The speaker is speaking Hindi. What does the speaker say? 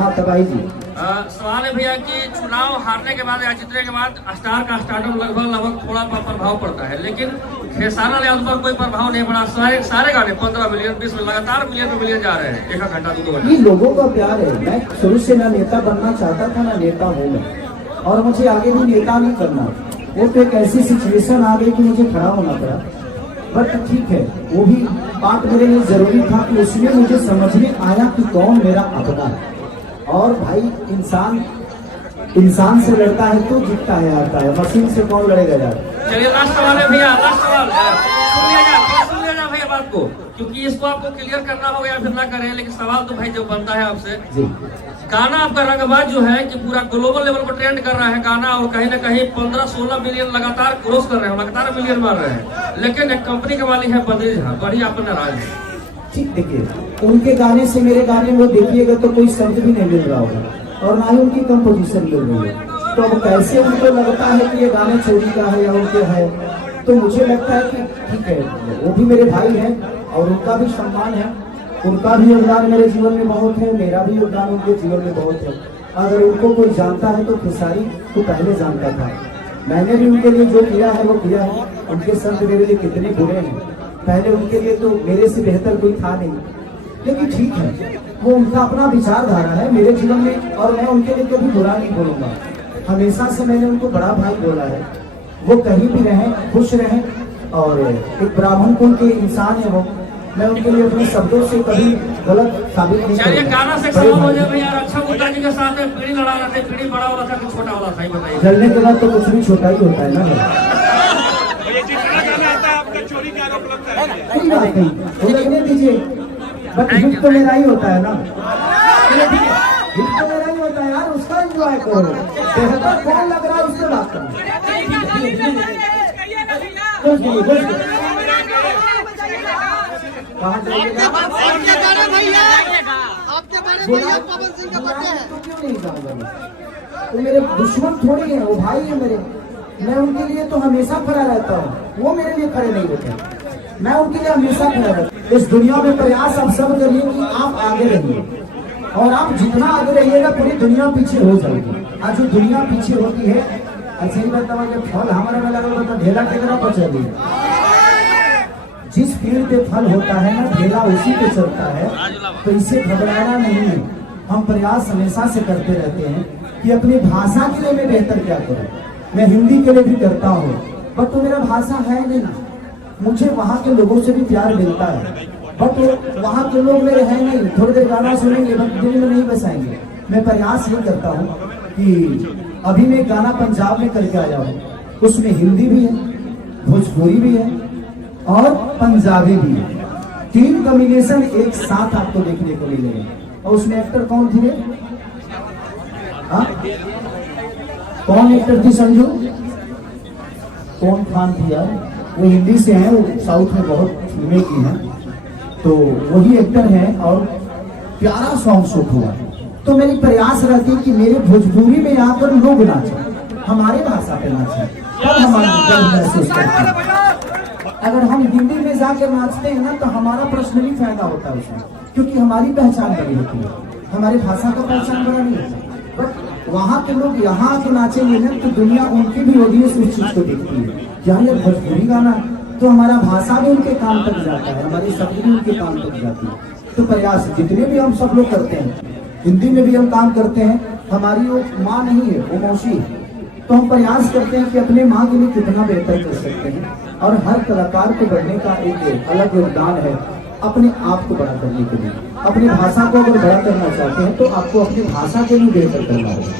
हाँ तबाही जी। सवाल है भैया कि चुनाव हारने के बाद या जीतने के बाद स्टार का स्टार्टअप लगभग थोड़ा प्रभाव पड़ता है, लेकिन खेसारा लाल पर कोई प्रभाव नहीं पड़ा। सारे गाने 15 मिलियन 20 मिलियन लगातार मिलियन जा रहे हैं, एक घंटा 2 घंटा। ये लोगों का प्यार है। मैं शुरू से ना नेता बनना चाहता था ना नेता हूँ मैं, और मुझे आगे भी नेता नहीं करना। वो तो एक ऐसी सिचुएशन आ गई कि मुझे खड़ा होना पड़ा, बट ठीक है, वो भी बात मेरे लिए जरूरी था कि उसमें मुझे समझ में आया कि कौन मेरा अपना है। और भाई इंसान से लड़ता है तो जीतता है, हारता है। मशीन से कौन लड़ेगा यार। चलिए लास्ट सवाल है भैया, लास्ट सवाल सुन लिया जाए भैया बात को, क्योंकि इसको आपको क्लियर करना होगा या फिर ना करें, लेकिन सवाल तो भाई जो बनता है आपसे जी। गाना आपका रंगबाज जो है कि पूरा ग्लोबल लेवल पर ट्रेंड कर रहा है गाना, और कहीं ना कहीं 15-16 मिलियन लगातार क्रॉस कर रहे हैं, लगातार मिलियन मार रहे हैं, लेकिन एक कंपनी के मालिक है बद्री झा, बड़ी आप नाराज है। ठीक, देखिए उनके गाने से मेरे गाने में देखिएगा तो कोई शब्द भी नहीं मिल रहा होगा और ना ही उनकी कंपोजिशन मिल रही है, तो अब कैसे उनको लगता है कि ये गाने चोरी का है या उनके है। तो मुझे लगता है कि ठीक है, वो भी मेरे भाई हैं और उनका भी सम्मान है, उनका भी योगदान मेरे जीवन में बहुत है, मेरा भी योगदान उनके जीवन में बहुत है। अगर उनको कोई जानता है तो खेसारी को पहले जानता था। मैंने भी उनके लिए जो किया है वो किया है। उनके संग मेरे लिए कितने बुरे हैं, पहले उनके लिए तो मेरे से बेहतर कोई था नहीं, लेकिन ठीक है, वो उनका अपना विचारधारा है मेरे जीवन में, और मैं उनके लिए कभी बुरा नहीं बोलूंगा। हमेशा से मैंने उनको बड़ा भाई बोला है। वो कहीं भी रहें, खुश रहें, और एक ब्राह्मण कुल के इंसान है वो। मैं उनके लिए अपने शब्दों से कभी गलत साबित नहीं करूंगा। गाना से सवाल हो जाए यार, अच्छा गुप्ता जी के साथ पीढ़ी लड़ा रहे थे, पीढ़ी बड़ा वाला था कि छोटा वाला था, बताइए। जलने के बाद तो कुछ भी छोटा ही होता है ना। कोई बात नहीं, वो लगने दीजिए, बट हिट तो मेरा ही होता है ना, हिट तो मेरा ही होता है यार, उसका एंजॉय करो। बेहतर कौन लग रहा है उससे बात करो। तो मेरे दुश्मन थोड़ी है, वो भाई है मेरे। मैं उनके लिए तो हमेशा खड़ा रहता हूँ, वो मेरे लिए खड़े नहीं होते। मैं उनके लिए हमेशा खड़ा रहता हूँ। इस दुनिया में प्रयास आप सब करिए कि आप आगे रहिए, और आप जितना आगे रहिएगा पूरी दुनिया पीछे हो जाएगी। आज जो दुनिया पीछे होती है, ऐसे ही बताओ जब फल हमारे में लगा तो ढेला कितना पर चली। जिस फील्ड पे फल होता है ना, ढेला उसी पे चलता है, तो इससे घबराना नहीं है। हम प्रयास हमेशा से करते रहते हैं कि अपनी भाषा के लिए मैं बेहतर क्या करूं। मैं हिंदी के लिए भी करता हूँ, बट तो मेरा भाषा है नहीं ना। मुझे वहाँ के लोगों से भी प्यार मिलता है, बट वहाँ के लोग मेरे हैं नहीं। थोड़ी देर गाना सुनेंगे बट दिल में नहीं बसाएंगे। मैं प्रयास ये करता हूँ कि अभी मैं गाना पंजाब में करके आया हूँ, उसमें हिंदी भी है, भोजपुरी भी है और पंजाबी भी है। 3 कॉम्बिनेशन एक साथ आपको देखने को मिलेगा। और उसमें एक्टर कौन थे? कौन एक्टर थी? संजू कौन खान थी यार, वो हिंदी से हैं, वो साउथ में बहुत फिल्में की हैं, तो वही एक्टर हैं। और प्यारा सॉन्ग शूट हुआ। तो मेरी प्रयास रहती है कि मेरे भोजपुरी में यहाँ पर लोग नाचें, हमारे भाषा पे नाचें, तब हमारा महसूस करते हैं। अगर हम हिंदी में जाकर नाचते हैं ना, तो हमारा पर्सनली फायदा होता है उसमें, क्योंकि हमारी पहचान बड़ी होती है, हमारी भाषा का पहचान बड़ा नहीं होता। बट वहाँ के लोग यहाँ आके नाचेंगे ना, तो दुनिया उनकी भी ऑडियंस उस चीज को देखती है। यहाँ ये भोजपुरी गाना, तो हमारा भाषा भी उनके काम तक जाता है, हमारी शब्द भी उनके काम तक जाती है। तो प्रयास जितने भी हम सब लोग करते हैं, हिंदी में भी हम काम करते हैं। हमारी वो माँ नहीं है, वो मौसी है, तो हम प्रयास करते हैं कि अपने माँ के लिए कितना बेहतर कर सकते हैं। और हर कलाकार को बढ़ने का एक अलग योगदान है अपने आप को बड़ा करने के लिए। अपनी भाषा को अगर बड़ा करना चाहते हैं तो आपको अपनी भाषा के लिए बेहतर करना होगा।